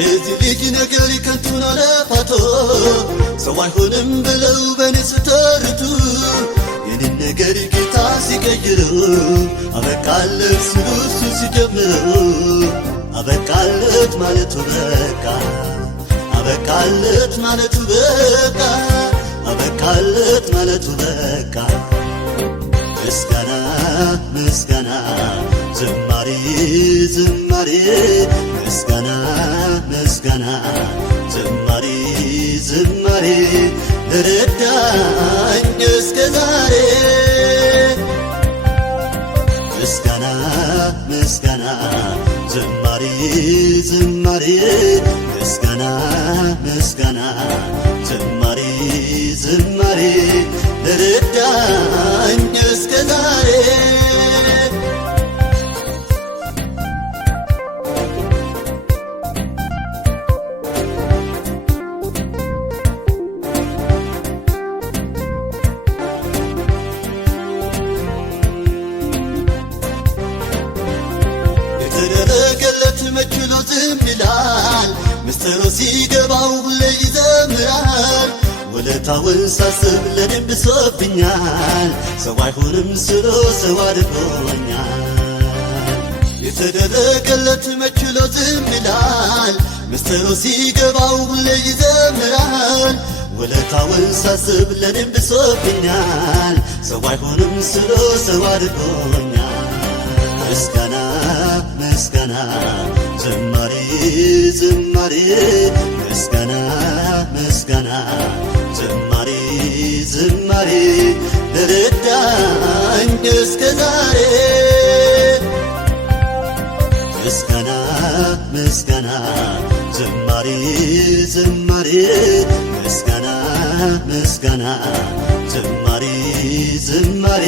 የዚህ ልጅ ነገር ከንቱ ነው ልፋቱ ሰው አይሆንም ብለው በኔ ሲተርቱ የኔን ነገር ጌታ ሲቀይረው አበቃለት ሲሉ እሱ ሲጀምረው አበቃለት ማለቱ በቃ አበቃለት ማለቱ በቃ አበቃለት ማለቱ በቃ ምስጋና ምስጋና ዝማሬ ዝማሬ ምስጋና ምስጋና ዝማሬ ዝማሬ ለረዳኝ እስከ ዛሬ ምስጋና ምስጋና ዝማሬ ዝማሬ ምስጋና ምስጋና ዝማሬ ዝማሬ ለረዳኝ እስከ ዛሬ የተደረገለት መችሎ ዝም ይላል ምስጢሩ ሲገባው ሁሌ ይዘምራል ውለታውን ሳስብ ለኔም ብሶብኛል ሰው አይሆንም ስሎ ሰው አድርጎኛል የተደረገለት መችሎ ዝም ይላል ምስጢሩ ሲገባው ሁሌ ይዘምራል ውለታውን ሳስብ ለኔም ብሶብኛል ሰው አይሆንም ስሎ ሰው አድርጎኛል ምስጋና ምስጋና ዝማሬ ዝማሬ ምስጋና ምስጋና ዝማሬ ዝማሬ ለረዳኝ እስከ ዛሬ ምስጋና ምስጋና ዝማሬ ዝማሬ ምስጋና ምስጋና ዝማሬ ዝማሬ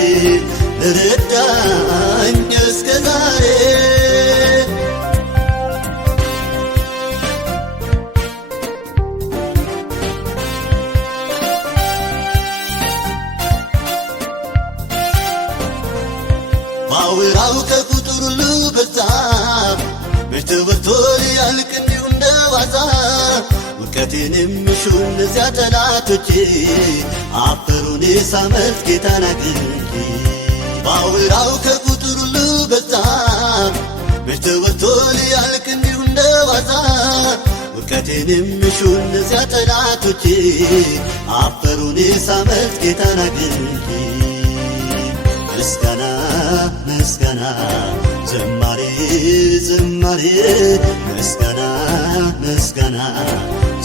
ለረዳኝ እስከ ዛሬ ባውራው ከቁጥር ሁሉ በዛ መች ተወርቶ ሊያልቅ እንዲሁ እንደ ዋዛ ውድቀቴን የሚሹ እነዚያ ጠላቶቼ አፈሩን ሳመልክ ጌታን አግኝቼ ባውራው ከቁጥር ሁሉ በዛ መች ተወርቶ ሊያልቅ እንዲሁ እንደ ዋዛ ውድቀቴን የሚሹ እነዚያ ጠላቶቼ አፈሩን ሳመልክ ጌታን አግኝቼ ምስጋና ምስጋና ዝማሬ ዝማሬ ምስጋና ምስጋና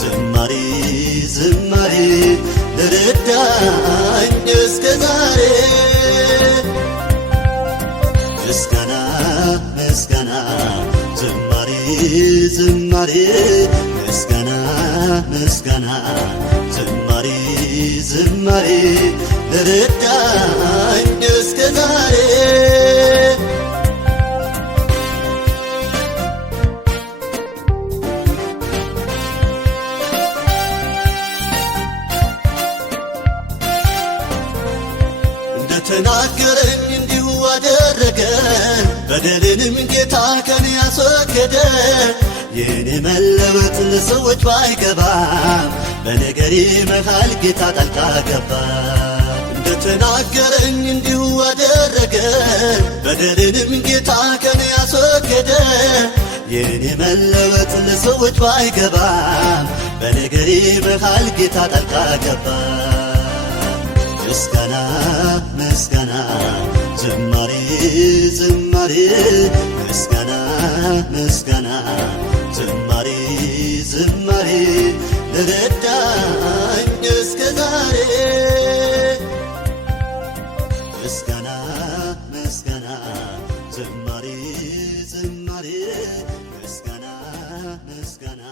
ዝማሬ ዝማሬ ለረዳኝ እስከ ዛሬ ምስጋና ምስጋና ዝማሬ ዝማሬ ምስጋና ምስጋና ዝማሬ ዝማሬ ለረዳኝ እስከ ዛሬ እንደተናገረኝ እንዲሁ አደረገ በደሌንም ጌታ ከኔ ያስወገደ የኔ መለወጥ ለሰዎች ባይገባም በነገሬ መሃል ጌታ ጣልቃ ገባ እንደተናገረኝ እንዲሁ አደረገ በደሌንም ጌታ ከኔ ያስወገደ የኔ መለወጥ ለሰዎች ባይገባም በነገሬ መሃል ጌታ ጣልቃ ገባ ምስጋና ምስጋና ዝማሬ ዝማሬ ምስጋና ምስጋና ዝማሬ ዝማሬ ለረዳኝ እስከ ዛሬ ምስጋና ምስጋና ዝማሬ ዝማሬ ምስጋና ምስጋና